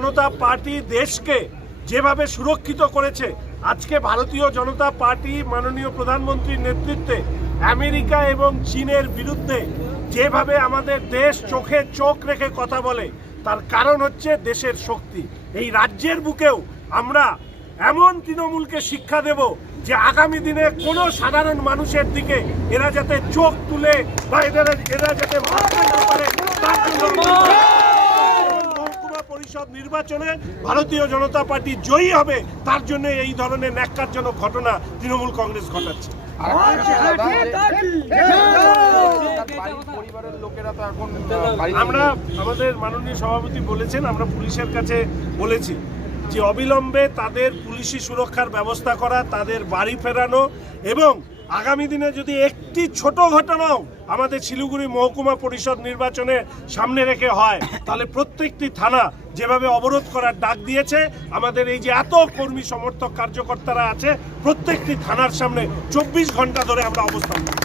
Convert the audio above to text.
জনতা party দেশকে যেভাবে সুরক্ষিত করেছে, আজকে ভারতীয় জনতা পার্টি মাননীয় প্রধানমন্ত্রীর নেতৃত্বে আমেরিকা এবং চীনের বিরুদ্ধে যেভাবে আমাদের দেশ চোখে চোখ রেখে কথা বলে, তার কারণ হচ্ছে দেশের শক্তি। এই রাজ্যের বুকেও আমরা এমন তৃণমূলকে শিক্ষা দেব যে আগামী দিনে কোনো সাধারণ মানুষের দিকে এরা যাতে চোখ তুলে বা এরা যাতে ভাবতে না পারে, তার জন্য মহকুমা পরিষদ নির্বাচনে ভারতীয় জনতা পার্টি জয়ী হবে। তার জন্য এই ধরনের ন্যাক্কারজনক ঘটনা তৃণমূল কংগ্রেস ঘটাচ্ছে। আমরা আমাদের মাননীয় সভাপতি বলেছেন, আমরা পুলিশের কাছে বলেছি যে অবিলম্বে তাদের পুলিশি সুরক্ষার ব্যবস্থা করা, তাদের বাড়ি ফেরানো, এবং আগামী দিনে যদি একটি ছোট ঘটনাও আমাদের শিলিগুড়ি মহকুমা পরিষদ নির্বাচনে সামনে রেখে হয়, তাহলে প্রত্যেকটি থানা যেভাবে অবরোধ করার ডাক দিয়েছে, আমাদের এই যে এত কর্মী সমর্থক কার্যকর্তারা আছে, প্রত্যেকটি থানার সামনে 24 ঘন্টা ধরে আমরা অবস্থান করব।